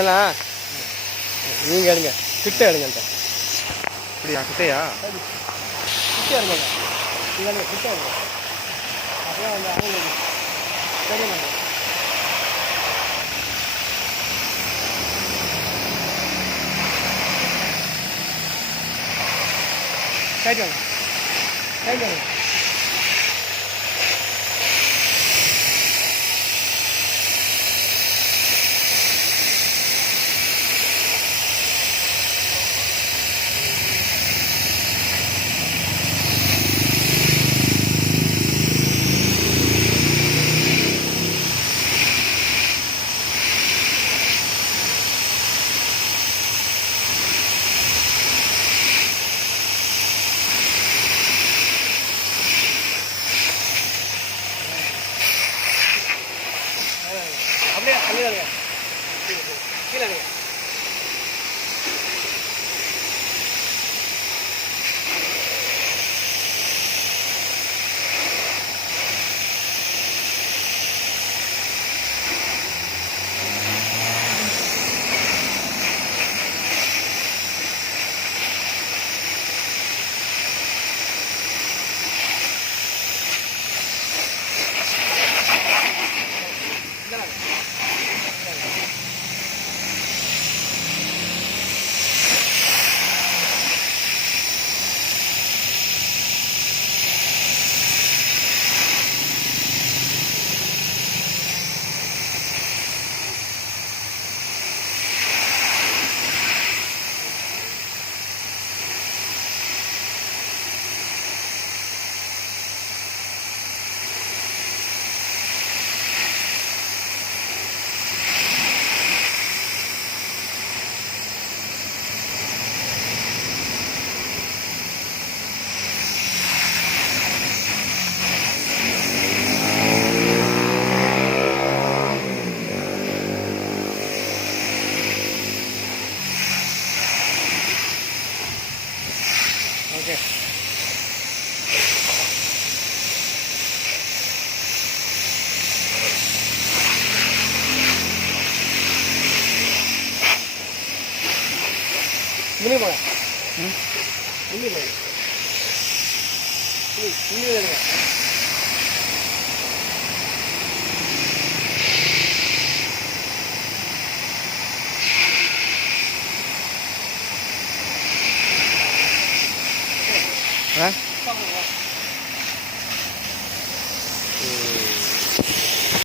ஏன்னா நீங்கள் எடுங்க, கிட்ட எடுங்கன்ட்ட. அப்படியா? கிட்டையா? கிட்ட எடுங்க, நீங்கள் கிட்ட எடுங்க. அப்படியே வந்து அவங்க சரி நாங்கள் சைட் வாங்க, சைட் வாங்க. அப்படியே கீழே கீழே ஓகே. முன்னே போங்க, முன்னே போங்க, முன்னே எடுங்க.